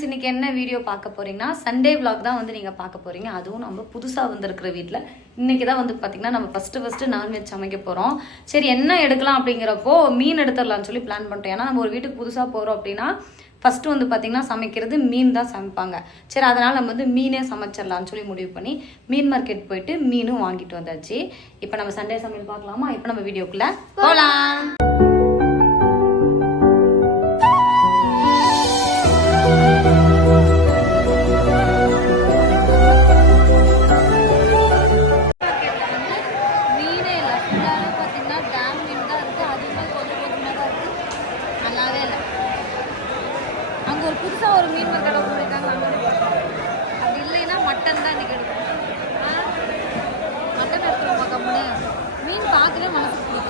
Friends இன்னைக்கு என்ன video பார்க்க போறீங்கன்னா சண்டே vlog தான் வந்து நீங்கள் பார்க்க போறீங்க. அதுவும் நம்ம புதுசாக வந்திருக்கிற வீட்டில் இன்னைக்கு தான் வந்து பார்த்திங்கன்னா நம்ம ஃபஸ்ட்டு ஃபஸ்ட்டு நான்வெஜ் சமைக்க போகிறோம் சரி என்ன எடுக்கலாம் அப்படிங்கிறப்போ மீன் எடுத்துடலாம்னு சொல்லி பிளான் பண்ணிட்டோம். ஏன்னா நம்ம ஒரு வீட்டுக்கு புதுசாக போகிறோம் அப்படின்னா ஃபஸ்ட்டு வந்து பார்த்திங்கன்னா சமைக்கிறது மீன் தான் சமைப்பாங்க. சரி அதனால் நம்ம வந்து மீனே சமைச்சிடலாம்னு சொல்லி முடிவு பண்ணி மீன் மார்க்கெட் போயிட்டு மீனும் வாங்கிட்டு வந்தாச்சு. இப்போ நம்ம சண்டே சமையல் பார்க்கலாமா? இப்போ நம்ம வீடியோக்குள்ளே போகலாம்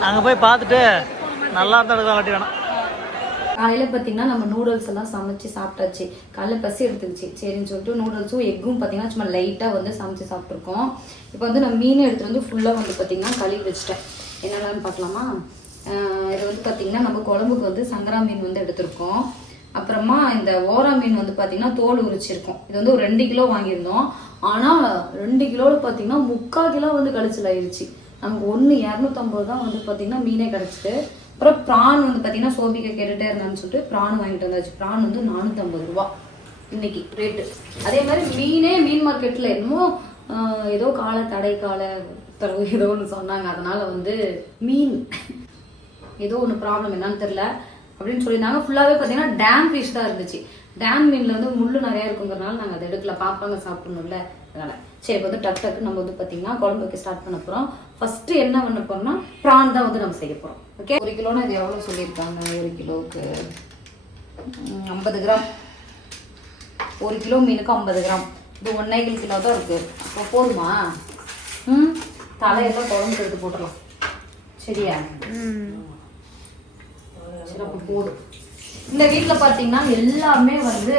அங்கே போய் பார்த்துட்டு நல்லா இருந்தால் எடுக்கலாம் வேணாம். காலையில் பார்த்தீங்கன்னா நம்ம நூடுல்ஸ் எல்லாம் சமைச்சு சாப்பிட்டாச்சு. காலைல பசி எடுத்துருச்சு. சரின்னு சொல்லிட்டு நூடுல்ஸும் எக்கும் பார்த்தீங்கன்னா சும்மா லைட்டாக வந்து சமைச்சு சாப்பிட்ருக்கோம் இப்போ வந்து நான் மீன் எடுத்துகிட்டு வந்து ஃபுல்லாக வந்து பார்த்தீங்கன்னா கழுவி வச்சிட்டேன். என்னென்னு பார்க்கலாமா? இது வந்து பார்த்திங்கன்னா நம்ம குழம்புக்கு வந்து சங்கரா மீன் வந்து எடுத்திருக்கோம். அப்புறமா இந்த ஓரா மீன் வந்து பார்த்தீங்கன்னா தோல் உரிச்சிருக்கோம். இது வந்து ஒரு ரெண்டு கிலோ வாங்கியிருந்தோம். ஆனால் ரெண்டு கிலோவில் பார்த்தீங்கன்னா முக்கால் கிலோ வந்து கழிச்சல் ஆயிடுச்சு நமக்கு ஒன்று இரநூத்தம்பது தான் வந்து பார்த்தீங்கன்னா மீனே கிடச்சிட்டு அப்புறம் ப்ரான் வந்து பார்த்தீங்கன்னா சோபிக்கை கேட்டுட்டே இருந்தான்னு சொல்லிட்டு ப்ரான் வாங்கிட்டு வந்தாச்சு. ப்ரான் வந்து நானூற்றம்பது ரூபா இன்னைக்கு ரேட்டு அதே மாதிரி மீனே மீன் மார்க்கெட்டில் என்னமோ ஏதோ கால தடை கால தரவு ஏதோ ஒன்று சொன்னாங்க. அதனால் வந்து மீன் ஏதோ ஒன்று ப்ராப்ளம் என்னன்னு தெரில அப்படின்னு சொல்லியிருந்தாங்க. ஃபுல்லாகவே பார்த்தீங்கன்னா டேம் ஃபிஷ் தான் இருந்துச்சு. டேம் மீனில் வந்து முள் நிறையா இருக்குங்கிறனால நாங்கள் அதை எடுக்கல. பாப்பாங்க சாப்பிடணும்ல. அதனால. சரி இப்போ வந்து டக் டக்கு நம்ம வந்து பார்த்தீங்கன்னா குழம்பு வைக்க ஸ்டார்ட் பண்ண போகிறோம் ஃபர்ஸ்ட் என்ன பண்ண போறோம்னா ப்ரான் தான் வந்து நம்ம செய்ய போகிறோம் ஓகே ஒரு கிலோனா இது எவ்வளோ சொல்லியிருக்காங்க? ஒரு கிலோவுக்கு ஐம்பது கிராம். ஒரு கிலோ மீனுக்கு ஐம்பது கிராம். இது ஒன்னேகால் கிலோ தான் இருக்குது அப்போ போதுமா? ம்? தலையெல்லாம் குழம்பு எடுத்து போட்டுடலாம். சரியா? சரி அப்போ போதும். இந்த வீட்டில் பார்த்தீங்கன்னா எல்லாமே வந்து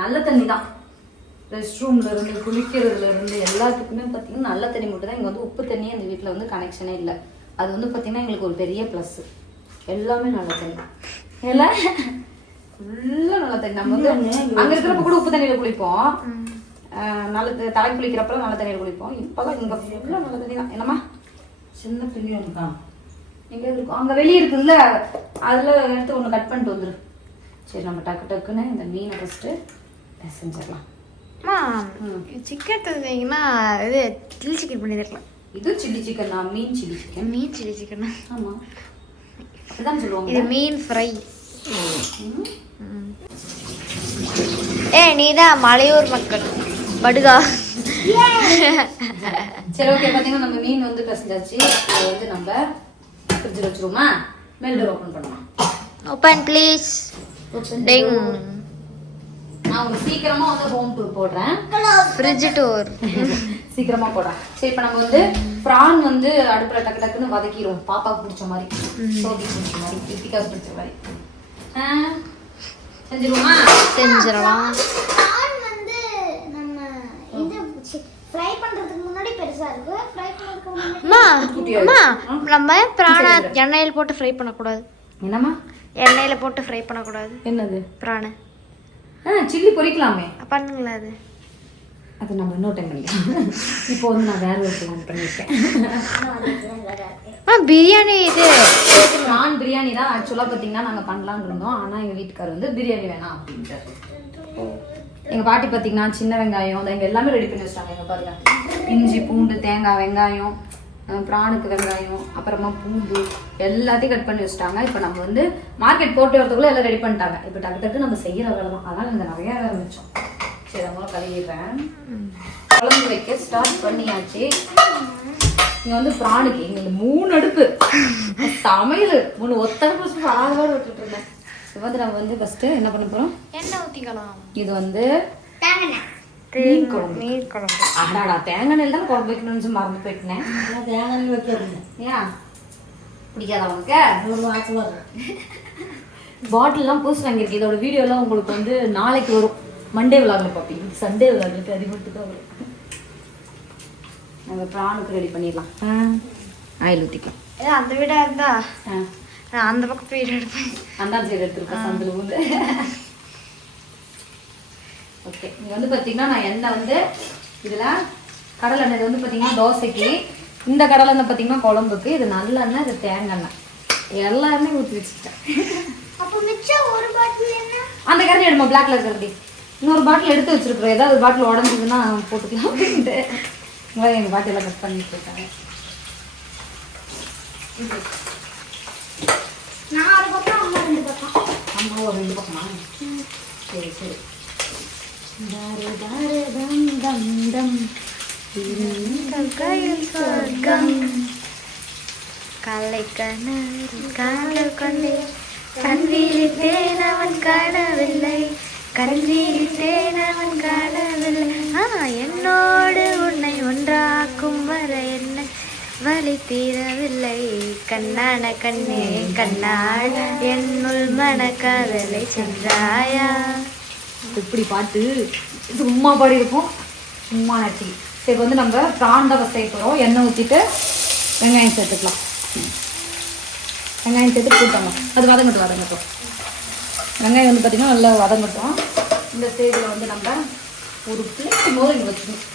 நல்ல தண்ணி தான் ரெஸ்ட் ரூம்ல இருந்து குளிக்கிறதுல இருந்து எல்லாத்துக்குமே பார்த்தீங்கன்னா நல்ல தண்ணி மட்டும் தான் இங்கே வந்து உப்பு தண்ணி அந்த வீட்டில் வந்து கனெக்ஷனே இல்லை. அது வந்து பார்த்தீங்கன்னா எங்களுக்கு ஒரு பெரிய ப்ளஸ் எல்லாமே நல்ல தண்ணி. இல்லை? ஃபுல்லாக நல்ல தண்ணி. நம்ம வந்து அங்கே இருக்கிறப்ப கூட உப்பு தண்ணியில் குளிப்போம். நல்ல தலை குளிக்கிறப்ப நல்ல தண்ணியில் குளிப்போம். இப்போதான் இங்கே ஃபுல்லாக நல்ல தண்ணி தான் என்னம்மா? சின்ன பிள்ளை இருக்கா எங்க இருக்கும் அங்க வெளியே இருக்குல்ல? அதுல எடுத்து ஒண்ணு கட் பண்ணிட்டு வந்துரு. சரி நம்ம டக்கு டக்குன்னு இந்த மீனை ஃபர்ஸ்ட் செஞ்சிடலாம் சிக்கன் தந்தீங்கன்னா இது சில்லி சிக்கன் பண்ணிருக்கலாம் இது சில்லி சிக்கன் மீன் சில்லி சிக்கன் மீன் சில்லி சிக்கன் ஆமா. அப்படிதான் சொல்லுவாங்க. இது மீன் ஃப்ரை ஏ நீ தான் மலையூர் மக்கள். படுகா. சரி ஓகே பாத்தீங்கன்னா நம்ம மீன் வந்து பிசைஞ்சாச்சு. அதை வந்து நம்ம ஃப்ரிட்ஜில் வச்சிருவோமா? மெல்டர் ஓப்பன் பண்ணலாம் ஓப்பன் ப்ளீஸ் டெங் நான் உங்களுக்கு சீக்கிரமா வந்து ஹோம் டூர் போடுறேன். ஃப்ரிட்ஜ் டூர் சீக்கிரமா போடுறேன் சரி இப்போ நம்ம வந்து ப்ரான் வந்து அடுப்புல டக்கு டக்குன்னு வதக்கிடுவோம். பாப்பாக்கு பிடிச்ச மாதிரி. சோபி பிடிச்ச மாதிரி. கிருத்திகாவுக்கு பிடிச்ச மாதிரி. ஆ, செஞ்சிருவோமா? செஞ்சிடலாம். பிரான் வந்து நம்ம இது ஃப்ரை பண்றதுக்கு அம்மா அம்மா நம்ம பிராணை எண்ணெயில் போட்டு ஃப்ரை பண்ணக்கூடாது. என்னம்மா? எண்ணெயில் போட்டு ஃப்ரை பண்ணக்கூடாது. என்னது? பிராணை. ஆ சில்லி பொரிக்கலாமே பண்ணுங்களேன் அது. அது நம்ம இன்னொரு டைம் பண்ணிக்கலாம். இப்போ வந்து நான் வேற ஒரு பிளான் பண்ணியிருக்கேன். அம்மா பிரியாணி இது. நான் பிரியாணி தான் ஆக்சுவலாக பார்த்தீங்கன்னா நாங்கள் பண்ணலாம்னு இருந்தோம். ஆனால் எங்கள் வீட்டுக்காரர் வந்து பிரியாணி வேணாம் அப்படின்ட்டு எங்கள் பாட்டி பார்த்தீங்கன்னா சின்ன வெங்காயம் அதை எங்கள் எல்லாமே ரெடி பண்ணி வச்சிட்டாங்க. எங்கள் பாருங்க. இஞ்சி பூண்டு தேங்காய் வெங்காயம் பிராணுக்கு பிரானுக்கு வெங்காயம் அப்புறமா பூண்டு எல்லாத்தையும் கட் பண்ணி வச்சிட்டாங்க. இப்போ நம்ம வந்து மார்க்கெட் போட்டு வரதுக்குள்ள எல்லாம் ரெடி பண்ணிட்டாங்க. இப்போ டக்கு டக்கு நம்ம செய்கிற வேலை தான். அதனால் இந்த நிறைய ஆரம்பிச்சோம். சரி அதனால கழுவிடுறேன். குழம்பு வைக்க ஸ்டார்ட் பண்ணியாச்சு. இங்க வந்து பிராணுக்கு எங்களுக்கு மூணு அடுப்பு. சமையல் மூணு ஒத்தடுப்பு சும்மா ஆறு விட்டுட்டு இருந்தேன். இப்போ வந்து நம்ம வந்து ஃபர்ஸ்ட் என்ன பண்ண போறோம்? எண்ணெய் ஊற்றிக்கலாம் இது வந்து தேங்காய் மீன் குழம்பு. மீன் குழம்பு. அடாடா தேங்காய் நெல் தான் குழம்பு வைக்கணும்னு சொல்லி மறந்து போயிட்டேன். தேங்காய் வைக்கிறது ஏன்? பிடிக்காதா உனக்கு? பாட்டில்லாம் புதுசு வாங்கியிருக்கு இதோட வீடியோ எல்லாம் உங்களுக்கு வந்து நாளைக்கு வரும். மண்டே விளாக்ல பார்ப்பீங்க. சண்டே விளாக்லுக்கு அது மட்டும் தான் வரும். நம்ம ப்ரானுக்கு ரெடி பண்ணிடலாம். ஆயில் ஊற்றிக்கலாம் ஏ அந்த வீடா இருந்தா நான் அந்த பக்கம் போயிட்டு எடுப்பேன். அந்த சைடு எடுத்துருக்கேன் சந்தில் ஊந்து ஓகே இங்கே வந்து பார்த்தீங்கன்னா நான் எண்ணெய் வந்து இதில் கடலை எண்ணெய் இது வந்து பார்த்தீங்கன்னா தோசைக்கு இந்த கடலை எண்ணெய் பார்த்தீங்கன்னா குழம்புக்கு இது நல்லெண்ணெய் இது தேங்காய் எண்ணெய். எல்லாமே ஊற்றி வச்சுக்கிட்டேன். அப்போ மிச்சம் ஒரு பாட்டில் என்ன? அந்த கரண்டி எடுமா பிளாக் கலர் கரண்டி? இன்னொரு பாட்டில் எடுத்து வச்சிருக்கிறோம். ஏதாவது பாட்டில் உடஞ்சதுன்னா போட்டுக்கலாம் அப்படின்ட்டு. எங்கள் பாட்டிலாம் கட் பண்ணிட்டு இருக்காங்க. நான் ஒரு பக்கம் அம்மா ரெண்டு பக்கம். அம்மா ஒரு ரெண்டு பக்கமா? சரி சரி. தாரு தாரு தம் தம் தம். கையில் சொர்க்கம் கலை கணர் காதல் கொண்டே கண் விழித்தேன் அவன் காணவில்லை. கண் விழித்தேன் அவன் காணவில்லை. ஆ என்னோடு கவலை தீரவில்லை. கண்ணான கண்ணே கண்ணாள் என்னுள் மன காதலை சென்றாயா? இப்படி பாட்டு சும்மா பாடி இருக்கும் சும்மா நட்டி சரி வந்து நம்ம பிராண்டை செய்ய எண்ணெய் ஊற்றிட்டு வெங்காயம் சேர்த்துக்கலாம். வெங்காயம் சேர்த்து கூட்டணும் அது வதங்கட்டும் வதங்கட்டும். வெங்காயம் வந்து பார்த்திங்கன்னா நல்லா வதங்கட்டும். இந்த ஸ்டேஜில் வந்து நம்ம ஒரு பிளேட் மோதல் வச்சுக்கணும்.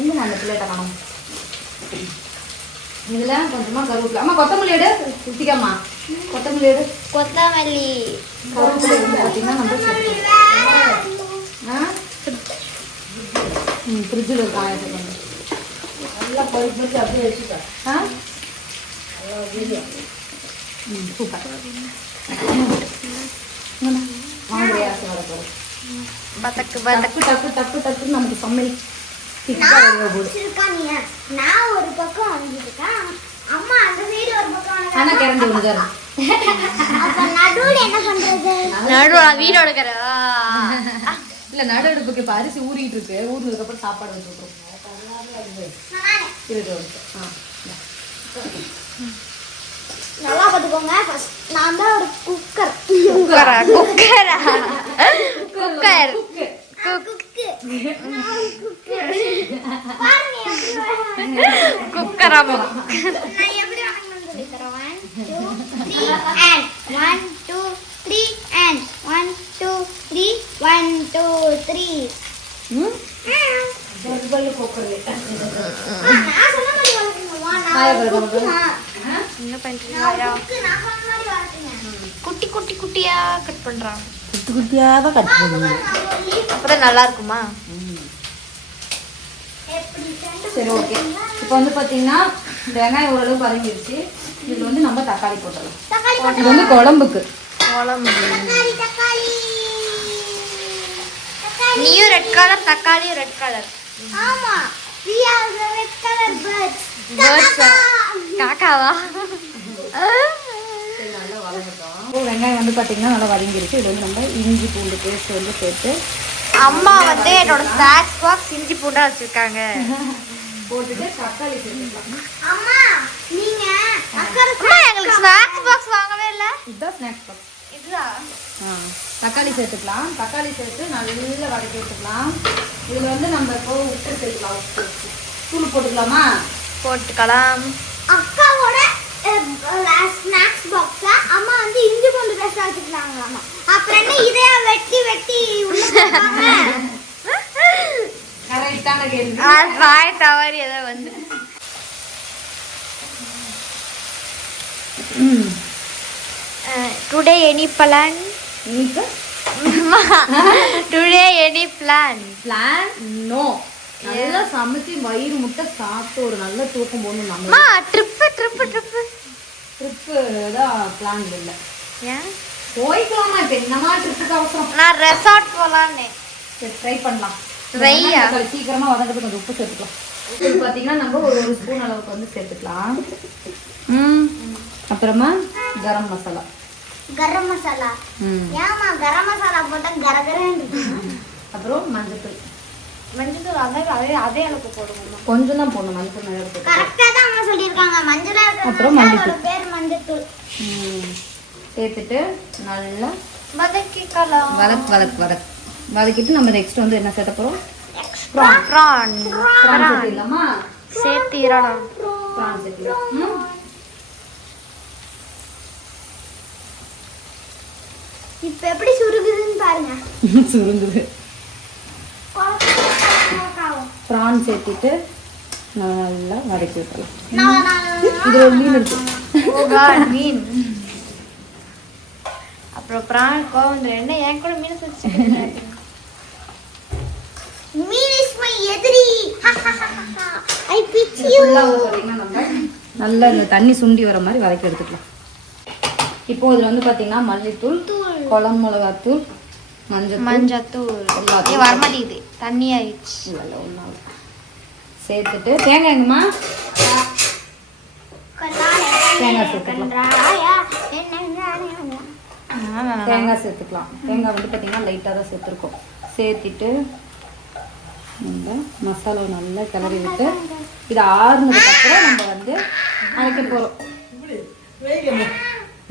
என்ன நான் அந்த பிளேட்டை காணும்? இதில் கொஞ்சமாக கருவேப்பிலை. அம்மா கொத்தமல்லி எடு. சுத்திக்காம்மா கொத்தமல்லி எடு. கொத்தமல்லி. கருவேப்பிலை வந்து பார்த்தீங்கன்னா நம்ம ம் ஃப்ரிட்ஜில் இருக்க நல்லா வச்சு அப்படியே வச்சுட்டேன் ஆ? ம் சூப்பர். வாங்க வர போகிறோம் டக்கு டக்கு டக்கு டக்குன்னு நமக்கு சமையல் நான் ஒரு பக்கம் வந்திருக்கேன் அம்மா அந்த சைடு ஒரு பக்கம் ஆனால் வந்தாங்க. கிளம்பி விழுதாரு அப்ப நடுவுல என்ன பண்றது? நடுவா வீடோட இருக்கிற இல்லை நடு அடுப்புக்கு இப்போ அரிசி ஊறிட்டு இருக்கு. ஊறினதுக்கப்புறம் சாப்பாடு வச்சு. ஆ நல்லா பார்த்துக்கோங்க. நான் தான் ஒரு குக்கர் குக்கரா குக்கர் பாருங்க எப்படி வரும். குக்கரா நான் எப்படி வணங்கணும்னு சொல்லி தரேன் one two three and one two three one two three one two three ம் செவ்வல் கொக்கரு நான் சொன்ன மாதிரி வளர்க்கணுமா ஆயா நான் பாருங்க, குக்கு என்ன பண்றீங்க நான் குக்கு நான் சொன்ன மாதிரி வளர்க்குங்க குட்டி குட்டி குட்டியா கட் பண்றாங்க குட்டி குட்டியாக தான் கட் பண்ணுங்க அப்பதான் நல்லா இருக்குமா எப்படி செஞ்சு சரி ஓகே. இப்போ வந்து பார்த்தீங்கன்னா இந்த வெங்காயம் ஓரளவு வதங்கிருச்சு. இதில் வந்து நம்ம தக்காளி போட்டுடலாம். தக்காளி இது வந்து குழம்புக்கு. குழம்பு. தக்காளி தக்காளி தக்காளி நீயும் ரெட் கலர் தக்காளியும் ரெட் கலர் ஆமா. We are the red color birds. Birds? காக்காவா? நல்லா வதங்கட்டும். இப்போ வெங்காயம் வந்து பார்த்தீங்கன்னா நல்லா வதங்கிருச்சு. இது வந்து நம்ம இஞ்சி பூண்டு பேஸ்ட் வந்து சேர்த்து அம்மா வந்து என்னோட ஸ்நாக்ஸ் பாக்ஸ் இஞ்சி பூண்டா வச்சிருக்காங்க. போட்டுட்டு தக்காளி சேர்த்துக்கலாம் அம்மா நீங்க அக்கறை அம்மா எங்களுக்கு ஸ்நாக்ஸ் பாக்ஸ் வாங்கவே இல்ல. இதுதான் ஸ்நாக்ஸ் பாக்ஸ் இதுதான். தக்காளி சேர்த்துக்கலாம். தக்காளி சேர்த்து நல்லா வதக்கி எடுத்துக்கலாம். இதில் வந்து நம்ம இப்போ உப்பு சேர்த்துக்கலாம். உப்பு தூள் போட்டுக்கலாமா? போட்டுக்கலாம். அக்காவோட ஸ்நாக்ஸ் பாக்ஸ்ல அம்மா வந்து இஞ்சி பூண்டு பேஸ்ட் வச்சுக்கலாங்களாமா அப்புறம் என்ன இதையா வெட்டி வெட்டி? கரெக்டான கேள்வி. வாய் தவறி ஏதோ வந்து. Today any plan today any plan plan no நல்லா சமைச்சு வயிறு முட்டை சாப்பிட்டு ஒரு நல்ல தூக்கம் போகணும் நம்ம அம்மா ட்ரிப்பு ட்ரிப்பு ட்ரிப்பு ட்ரிப்பு தான் பிளான் இல்லை ஏன்? போய்க்கலாமா? இப்போ என்னமா ட்ரிப்புக்கு அவசரம்? நான் ரெசார்ட் போலான்னு. சரி ட்ரை பண்ணலாம். Try ஆ? தக்காளி சீக்கிரமா வதங்கிறதுக்கு கொஞ்சம் உப்பு சேர்த்துக்கலாம். உப்பு பார்த்தீங்கன்னா நம்ம ஒரு ஒரு ஸ்பூன் அளவுக்கு வந்து சேர்த்துக்கலாம். ம். அப்புறமா கரம் மசாலா. கரம் மசாலா? ம். ஏமா கரம் மசாலா போட்டா கரகரன்னு இருக்கும். அப்புறம் மஞ்சள் மஞ்சள் அதே அதே அதே அளவுக்கு போடுவோம் கொஞ்சம் தான் போடணும் மஞ்சள் மேலே எடுத்து கரெக்டா தான் அம்மா சொல்லியிருக்காங்க. மஞ்சளா அப்புறம். அதோட பேர் மஞ்சள் தூள் ம். சேர்த்துட்டு நல்லா வதக்கிக்கலாம். வதக் வதக் வதக். வதக்கிட்டு நம்ம நெக்ஸ்ட் வந்து என்ன சேர்த்த போகிறோம் ப்ரான் ப்ரான் சேர்த்துக்கலாமா சேர்த்திரலாம் ப்ரான் சேர்த்துக்கலாம் ம். இப்ப எப்படி சுருகுதுன்னு பாருங்க. சுருங்குது. ப்ரான் சேர்த்துட்டு நல்லா வதக்கி விட்டுறலாம். இதில் ஒரு மீன் இருக்கு. ஓ காட் மீன். அப்புறம் பிரான் கோவம் என்ன? என் கூட மீன் யூ நல்லா இந்த தண்ணி சுண்டி வர மாதிரி வதக்கி எடுத்துக்கலாம். இப்போ இதில் வந்து பார்த்தீங்கன்னா மல்லித்தூள் குழம்பு மிளகாத்தூள் மஞ்சத்தூள். வரமாட்டேங்குது. தண்ணி ஆயிடுச்சு ஒன்றால் சேர்த்துட்டு தேங்காய் எங்கம்மா? தேங்காய் சேர்த்துக்கலாம். தேங்காய் சேர்த்துக்கலாம். தேங்காய் வந்து பார்த்தீங்கன்னா லைட்டாக தான் சேர்த்துருக்கோம். சேர்த்துட்டு நம்ம மசாலா நல்லா கிளறி விட்டு இது ஆறுனதுக்கு அப்புறம் நம்ம வந்து அரைக்க போகிறோம்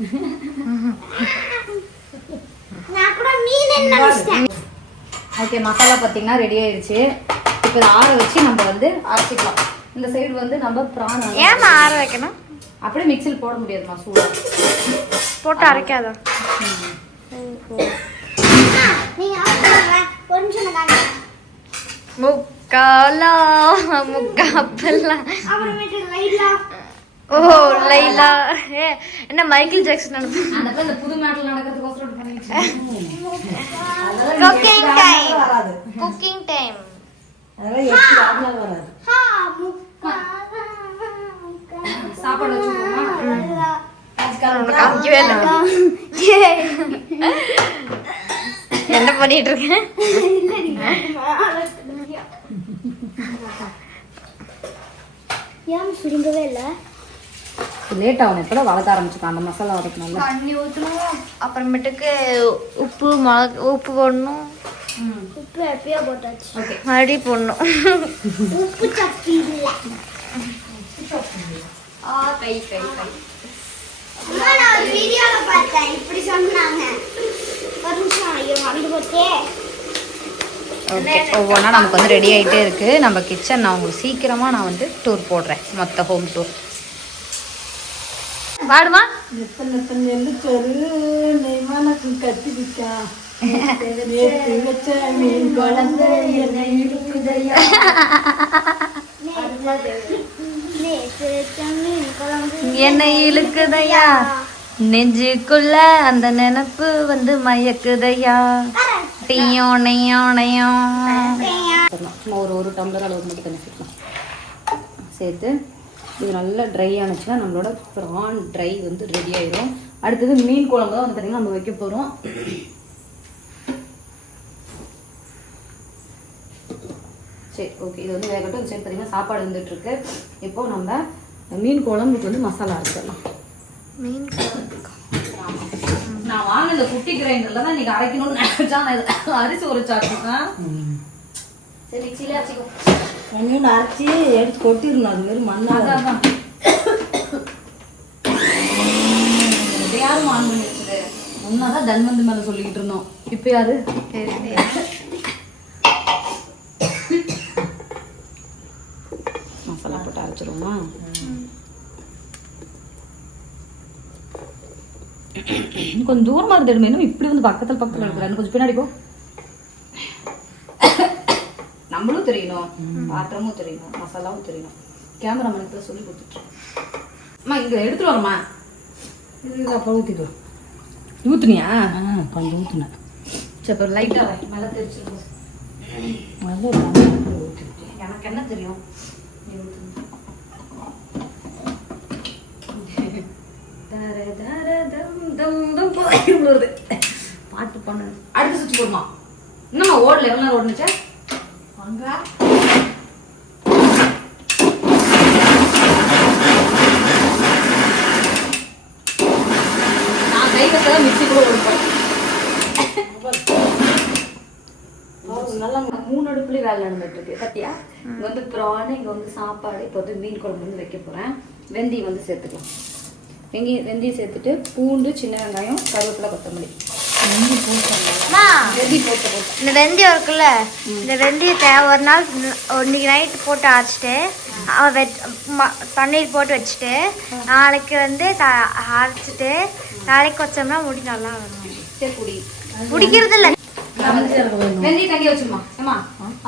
நான் கூட மீன் நினைச்சிட்டேன் ஓகே மசாலா பார்த்தீங்கன்னா ரெடி ஆயிடுச்சு இப்போ ஆற வச்சு நம்ம வந்து அரைச்சிக்கலாம். இந்த சைடு வந்து நம்ம ப்ரான் ஏன் ஆற வைக்கணும்? அப்படியே மிக்சியில் போட முடியாதுமா சூடாக போட்டு அரைக்காதா. முக்காலா முக்காப்பெல்லாம். அப்புறமேட்டு லைட்ல ஓ லைலா. ஏ என்ன மைக்கேல் ஜாக்சன் அந்த புது மேட்டில் நடக்கிறதுக்கோசரம் பண்ணிட்டு குக்கிங் டைம் குக்கிங் டைம் அதெல்லாம் வராது. சாப்பாடு வச்சுக்கோமா? இல்லை. என்ன பண்ணிட்டு இருக்கேன் ஏன் சுருங்கவே இல்லை? லேட் ஆகும் எப்போ வளர்க்க ஆரம்பிச்சுக்கலாம் அந்த மசாலா வதக்கணும்ல தண்ணி ஊற்றணும் அப்புறமேட்டுக்கு உப்பு மிளகு உப்பு போடணும். உப்பு எப்பயோ போட்டாச்சு. ஓகே. மறுபடியும் போடணும். உப்பு சப்பி இல்லை. கை கை கை. அம்மா, நான் ஒரு வீடியோல பார்த்தேன். இப்படி சொன்னாங்க. ஒரு நிமிஷம் ஐயோ மறந்து போச்சே. ஓகே. ஒவ்வொன்றா நமக்கு வந்து ரெடி ஆகிட்டே இருக்குது நம்ம கிச்சன் நான் உங்களுக்கு சீக்கிரமாக நான் வந்து டூர் போடுறேன். மொத்த ஹோம் டூர் பாடுமா? எத்தனை நெய்மானக்கு வச்ச மீன் என்னை இழுக்குதையா? என்னை நெஞ்சுக்குள்ள அந்த நினப்பு வந்து மயக்குதையா? டீயோ நெய்யோ நெய்யோ சும்மா ஒரு ஒரு டம்ளர் அளவுக்கு மட்டும் தண்ணி சேர்க்கலாம் சேர்த்து இது நல்லா ட்ரை ஆனிச்சுன்னா நம்மளோட ப்ரான் ட்ரை வந்து ரெடி ஆயிடும் அடுத்தது மீன் குழம்பு தான் வந்து பார்த்திங்கன்னா நம்ம வைக்க போகிறோம் சரி ஓகே இது வந்து வேகட்டும். சரி பார்த்தீங்கன்னா சாப்பாடு வந்துட்டு இருக்கு இப்போ நம்ம மீன் குழம்புக்கு வந்து மசாலா அரைச்சிடலாம். மீன் நான் வாங்க இந்த குட்டி கிரைண்டர்ல தான் இன்னைக்கு அரைக்கணும்னு நினைச்சா நான் இது அரிசி ஒரு சாப்பிட்டேன் சரி அரைச்சிக்கோ. அரைச்சி எடுத்து கொட்டிடணும். அது மாதிரி மண்ணாக. இதை யாரும் ஆன் பண்ணி வச்சது? முன்னாதான் தன்வந்த் மேல சொல்லிக்கிட்டு இருந்தோம். இப்ப யாரு மசாலா போட்டு அரைச்சிருவோமா? கொஞ்சம் தூரமா இருந்து எடுமே இன்னும் இப்படி வந்து பக்கத்துல பக்கத்துல இருக்கிறாரு கொஞ்சம் பின்னாடி போ. தெரியணும். பாத்திரமும் தெரியணும். மசாலாவும் தெரியணும். கேமராமேனுக்கு சொல்லி கொடுத்துட்டு அம்மா இங்க எடுத்துட்டு வரமா இது அப்போ ஊற்றிக்கலாம் ஊத்துனியா? ஆ கொஞ்சம் ஊற்றினேன் சரி இப்போ லைட்டா வை. மேல தெரிச்சிருக்கோம் நல்லா ஊற்றிருக்கேன் எனக்கு என்ன தெரியும்? பாட்டு பண்ணு அடுத்த சுவிட்ச் போடுமா. என்னம்மா ஓடல? எவ்வளோ நேரம் ஓடுனுச்சா? அங்கே நான் கை வச்சதான் மிக்சி கூட ஓடுப்பேன் நல்லா மூணு அடுப்புலயும் வேலை நடந்துட்டு இருக்கு பத்தியா? இங்க வந்து ப்ரான் இங்கே வந்து சாப்பாடு இப்போ வந்து மீன் குழம்பு வந்து வைக்க போறேன். வெந்தயம் வந்து சேர்த்துக்கலாம். வெங்காயம் வெந்தயம் சேர்த்துட்டு பூண்டு சின்ன வெங்காயம் கருவேப்பிலை கொத்தமல்லி. இந்த வெந்தயம் இருக்குல்ல இந்த வெந்தயத்தை ஒரு நாள் இன்னைக்கு நைட் போட்டு அரைச்சிட்டு தண்ணீர் போட்டு வச்சுட்டு நாளைக்கு வந்து அரைச்சிட்டு நாளைக்கு வச்சோம்னா முடி நல்லா வரும். பிடிக்கிறது இல்ல. வெந்தயம் தங்கி வச்சிருமா? ஏமா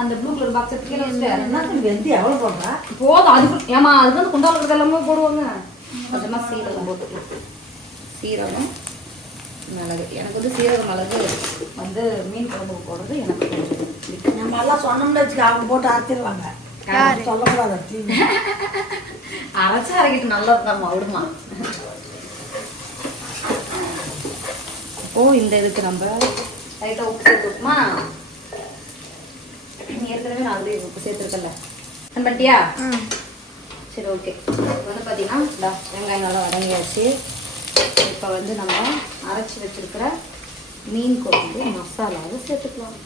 அந்த ப்ளூ கலர் பாக்ஸ் எடுத்து கீழே வச்சுட்டு என்ன வெந்தி எவ்வளோ போடுறா? போதும் அதுக்கு ஏமா அது வந்து இருக்கிறது எல்லாமே போடுவாங்க. சீரகம் போட்டுக்கலாம் சீரகம். மிளகு எனக்கு வந்து சீரகம் மிளகு வந்து மீன் குழம்புக்கு போடுறது எனக்கு பிடிக்கும். நம்ம எல்லாம் சொன்னோம்னு வச்சுக்க அவங்க போட்டு அரைச்சிருவாங்க யாரு? சொல்லக்கூடாது தீ அரைச்சு அரைக்கிட்டு நல்லா இருந்தாமா விடுமா? ஓ இந்த இதுக்கு நம்ம லைட்டாக உப்பு சேர்த்துக்குமா ஏற்கனவே நான் ஆல்ரெடி உப்பு சேர்த்துருக்கல பண்ணிட்டியா சரி ஓகே வந்து பார்த்தீங்கன்னா வெங்காயம் நல்லா வதங்கியாச்சு. இப்போ வந்து நம்ம அரைச்சி வச்சிருக்கிற மீன் குழம்பு மசாலாவை சேர்த்துக்கலாம்.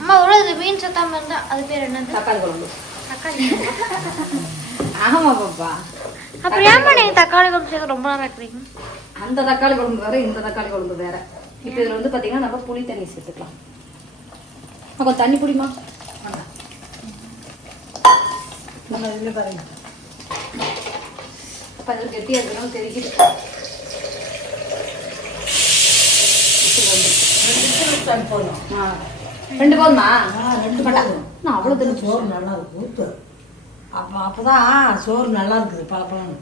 அம்மா உள்ள மீன் சத்தாம இருந்தா அது பேர் என்னது? தக்காளி குழம்பு. தக்காளி ஆமா பாப்பா. அப்புறம் ஏமா நீங்க தக்காளி குழம்பு சேர்க்க ரொம்ப நேரம் இருக்கிறீங்க அந்த தக்காளி குழம்பு வேற இந்த தக்காளி குழம்பு வேற. இப்போ இதில் வந்து பார்த்தீங்கன்னா நம்ம புளி தண்ணி சேர்த்துக்கலாம். அப்போ தண்ணி புடிமா நம்ம இதில் பாருங்க. அப்போ அதில் கெட்டியாக இருக்கணும் தெரியுது ரெண்டு போதுமா? ஆ, ரெண்டு மாட்டா. போதும். நான் அவ்வளோ தெரிஞ்சு சோறு நல்லா இருக்கு ஊத்து. அப்போ அப்பதான் சோறு நல்லா இருக்குது பார்க்கலாம்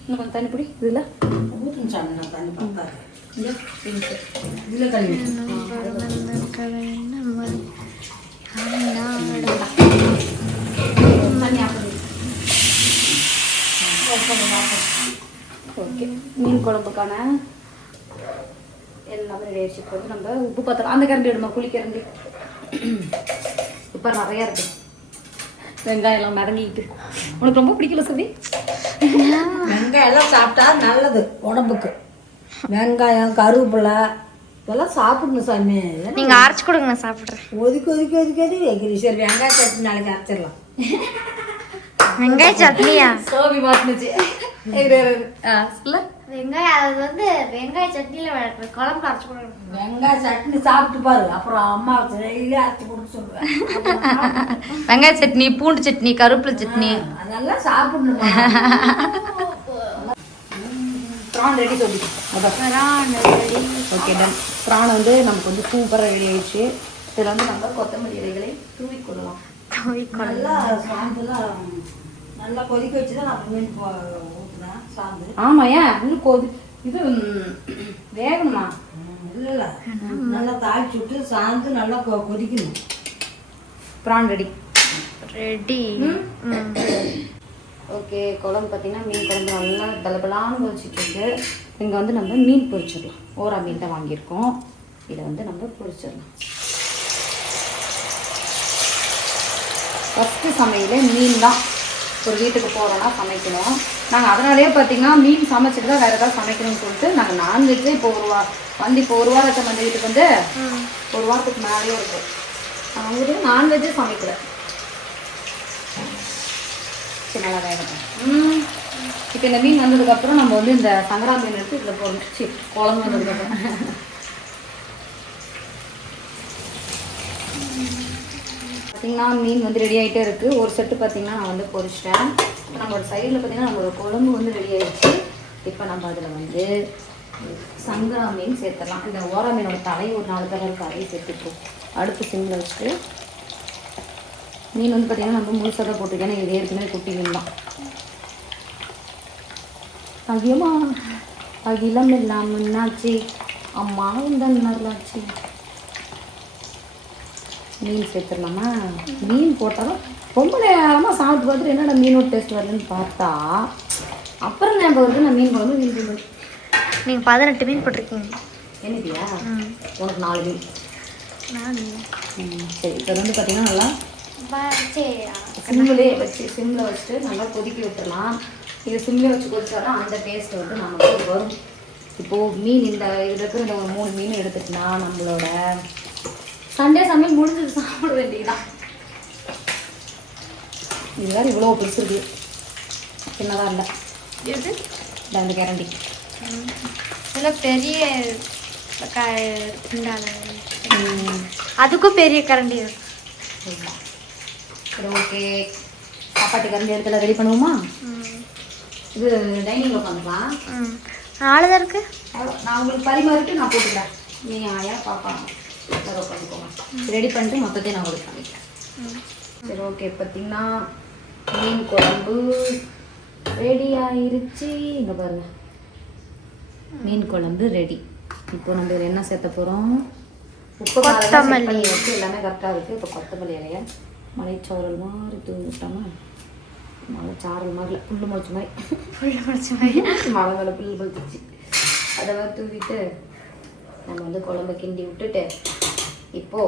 இன்னும் கொஞ்சம் தண்ணி பிடி. இதில்? ஊற்றுன்னு சொன்னேன் நான் தண்ணி பீன்ஸு இதில் கழுவி தண்ணி அப்படி ஓகே மீன் குழம்புக்கான எல்லாமே ரெடி இப்போ வந்து நம்ம உப்பு பாத்திரம் அந்த கரண்டி புளி கரண்டி. உப்பு நிறையா இருக்கு. வெங்காயம் எல்லாம் மிதங்கிட்டு உனக்கு ரொம்ப பிடிக்கல சவி வெங்காயம் எல்லாம் சாப்பிட்டா நல்லது உடம்புக்கு. வெங்காயம் கருவேப்பிலை இதெல்லாம் சாப்பிடணும் சாமி. நீங்க அரைச்சு கொடுங்க நான் சாப்பிடுறேன். ஒதுக்கி ஒதுக்கி ஒதுக்கி ஒதுக்கி. சரி வெங்காய சட்னி நாளைக்கு அரைச்சிடலாம். வெங்காய சட்னியா? சோவி மாட்டுனுச்சு. சொல்ல. வெங்காயம் அது வந்து வெங்காய சட்னியில குழம்பு அரைச்சு கொடுங்க வெங்காய சட்னி சாப்பிட்டு பாரு. அப்புறம் அம்மா டெய்லி அரைச்சி கொடுக்க சொல்லுவேன். வெங்காய சட்னி பூண்டு சட்னி கருவேப்பிலை சட்னி. அதெல்லாம் சாப்பிடணும்? ப்ரான் ரெடி சொல்லி. ஓகே டன் ப்ரான் வந்து நமக்கு வந்து சூப்பராக ரெடி ஆயிடுச்சு. இதில் வந்து நம்ம கொத்தமல்லி இலைகளை தூவி கொள்ளலாம். நல்லா நல்லா கொதிக்க வச்சு தான் நான் மீன் ஊத்துனேன் சாந்து. ஆமாம் ஏன் இன்னும் கொதி இது வேகணுமா? இல்லை இல்லை நல்லா தாளிச்சு விட்டு சாந்து நல்லா கொ கொதிக்கணும். PRAN ready. ரெடி ஓகே குழம்பு பார்த்தீங்கன்னா மீன் குழம்பு நல்லா பலபலான்னு வச்சுட்டு இருக்கு இங்கே வந்து நம்ம மீன் பொரிச்சிடலாம். ஓரா மீன் தான் வாங்கியிருக்கோம். இதை வந்து நம்ம பொரிச்சிடலாம். ஃபஸ்ட்டு சமையலே மீன் தான். ஒரு வீட்டுக்கு போகிறோன்னா சமைக்கணும். நாங்கள் அதனாலேயே பார்த்தீங்கன்னா மீன் சமைச்சிட்டு தான் வேறு ஏதாவது சமைக்கணும்னு சொல்லிட்டு நாங்கள் நான்வெஜ்ஜே இப்போ ஒரு வா வந்து இப்போ ஒரு வாரத்தை வந்து வீட்டுக்கு வந்து ஒரு வாரத்துக்கு மேலேயே இருக்கும் நாங்கள் வந்து நான்வெஜ்ஜே சமைக்கிறேன் சரி நல்லா வேகட்டும் ம். இப்போ இந்த மீன் வந்ததுக்கப்புறம் நம்ம வந்து இந்த சங்கரா மீன் எடுத்து இதில் போடணும் சி குழம்பு வந்ததுக்கப்புறம் பார்த்தீங்கன்னா மீன் வந்து ரெடி ஆகிட்டே இருக்குது ஒரு செட்டு பார்த்தீங்கன்னா நான் வந்து பொரிச்சிட்டேன். நம்மளோட சைடில் பார்த்தீங்கன்னா நம்மளோட குழம்பு வந்து ரெடி ஆயிடுச்சு. இப்போ நம்ம அதில் வந்து சங்கரா மீன் சேர்த்துலாம் இந்த ஓரா மீனோட தலை ஒரு நாலு தடவை கரையை சேர்த்துப்போம் அடுப்பு சிம்மில் வச்சுட்டு மீன் வந்து பார்த்தீங்கன்னா நம்ம முழுசாக தான் போட்டுருக்கேன். இது ஏற்கனவே குட்டி மீன் தான். ஐயோமா அகிலம் இல்லாம என்னாச்சு? அம்மா இந்த நல்லாச்சு மீன் சேர்த்துடலாமா? மீன் போட்டாலும் ரொம்ப நேரமாக சாப்பிட்டு பார்த்துட்டு என்னடா மீனோட டேஸ்ட் வருதுன்னு பார்த்தா அப்புறம் ஞாபகம் வருது நான் மீன் குழம்பு மீன் குழம்பு. நீங்க பதினெட்டு மீன் போட்டிருக்கீங்க. என்னதியா உனக்கு நாலு மீன். சரி. இப்போ வந்து பார்த்தீங்கன்னா நல்லா சிம்மிலே வச்சு சிம்மில் வச்சுட்டு நல்லா கொதிக்க விட்டுறலாம் இது சிம்மில் வச்சு கொதிச்சாதான் அந்த டேஸ்ட் வந்து நமக்கு வரும். இப்போது மீன் இந்த இதில் இருக்கிற இந்த ஒரு மூணு மீன் எடுத்துட்டுனா நம்மளோட சண்டே சமையல் முடிஞ்சது சாப்பிட வேண்டியதுதான். இது வேறு இவ்வளோ பெருசு இருக்கு. சின்னதாக இல்லை. இது இந்த கேரண்டி. இதுல பெரிய. அதுக்கும் பெரிய கரண்டி. சரி ஓகே. சாப்பாட்டு கரண்டி இடத்துல ரெடி பண்ணுவோமா. இது டைனிங்கில் உட்காந்துக்கலாம் ம். நாலு தான் இருக்கு. நான் உங்களுக்கு பரிமாறிட்டு நான் போட்டுக்கிறேன். நீ ஆயா பாப்பா. வேற உட்காந்துக்கோங்க ரெடி பண்ணிட்டு மொத்தத்தையும் நான் உங்களுக்கு காமிக்கிறேன் சரி ஓகே பார்த்தீங்கன்னா மீன் குழம்பு ரெடி ஆயிருச்சு. இங்கே பாருங்க. மீன் குழம்பு ரெடி இப்போ நம்ம இதில் என்ன சேர்த்த போகிறோம் உப்பு கொத்தமல்லி. வச்சு எல்லாமே கரெக்டாக இருக்குது இப்போ கொத்தமல்லி இலைய மலைச்சாரல் மாதிரி தூவி விட்டோமா? மலைச்சாரல் மாதிரி இல்லை, புல்லு முளைச்ச மாதிரி. புள்ள முடிச்ச மாதிரி. மழை மேலே புல் பழுத்துச்சு அதை தூவிட்டு நம்ம வந்து குழம்பு கிண்டி விட்டுட்டு இப்போ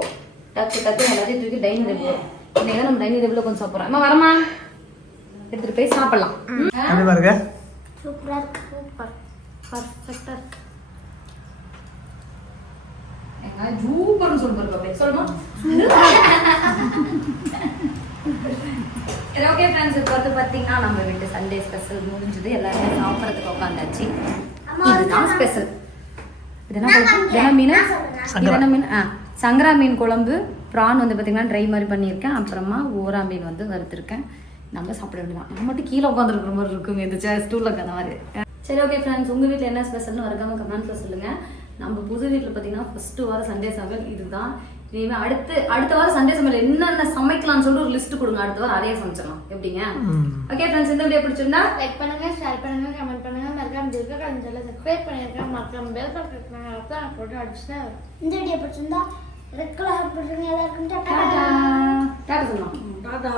டக்கு டக்கு எல்லாத்தையும் தூக்கி டைனிங் டேபிள் இன்னைக்கு நம்ம டைனிங் டேபிளில் கொஞ்சம் சாப்பிட்றோம். அம்மா வரமா எடுத்துட்டு போய் சாப்பிடலாம். பாருங்க? சூப்பரா இருக்கு சூப்பர். பர்ஃபெக்டாக இருக்கு. எங்க ஜூப்பர்னு சொல்லி பாருங்க அப்படியே. சொல்லுமா? ஓகே ஃப்ரெண்ட்ஸ் இப்போ வந்து பார்த்தீங்கன்னா நம்ம வீட்டு சண்டே ஸ்பெஷல் முடிஞ்சது. எல்லாருமே சாப்பிட்றதுக்கு உட்காந்தாச்சு. இதுதான் ஸ்பெஷல் என்ன மீன்? என்ன மீன்? ஆ சங்கரா மீன் குழம்பு. ப்ரான் வந்து பார்த்தீங்கன்னா ட்ரை மாதிரி பண்ணியிருக்கேன். அப்புறமா ஓரா மீன் வந்து வறுத்துருக்கேன். நம்ம சாப்பிட வேண்டியதான் நம்ம மட்டும் கீழே உட்காந்துருக்குற மாதிரி இருக்குங்க இந்த சேர் ஸ்டூலில் உட்காந்த மாதிரி. சரி ஓகே ஃப்ரெண்ட்ஸ் உங்கள் வீட்டில் என்ன ஸ்பெஷல்னு வரக்காம கமெண்ட்ஸில் சொல்லுங்கள் நம்ம புது வீட்டில் பார்த்தீங்கன்னா ஃபஸ்ட்டு வாரம் சண்டே சமையல் இதுதான். இனிமேல் அடுத்து அடுத்த வாரம் சண்டே சமையல் என்னென்ன சமைக்கலாம்னு சொல்லிட்டு ஒரு லிஸ்ட் கொடுங்க. அடுத்த வாரம் அதையே சமைச்சிடலாம். எப்படிங்க? ஓகே ஃப்ரெண்ட்ஸ் இந்த வீடியோ பிடிச்சிருந்தா லைக் பண்ணுங்க ஷேர் பண்ணுங்க கமெண்ட் பண்ணுங்க. மறக்காம திருக்க கலஞ்சல சப்ஸ்கிரைப் பண்ணிருக்கேன் மறக்காம பெல் பட்டன் அப்பதான் போட்டு அடிச்சுதான் வரும் இந்த வீடியோ பிடிச்சிருந்தா ரெட் கலர் போட்டுருங்க. எல்லாருக்கும் டாடா டாடா டாடா சொல்லலாம் டாடா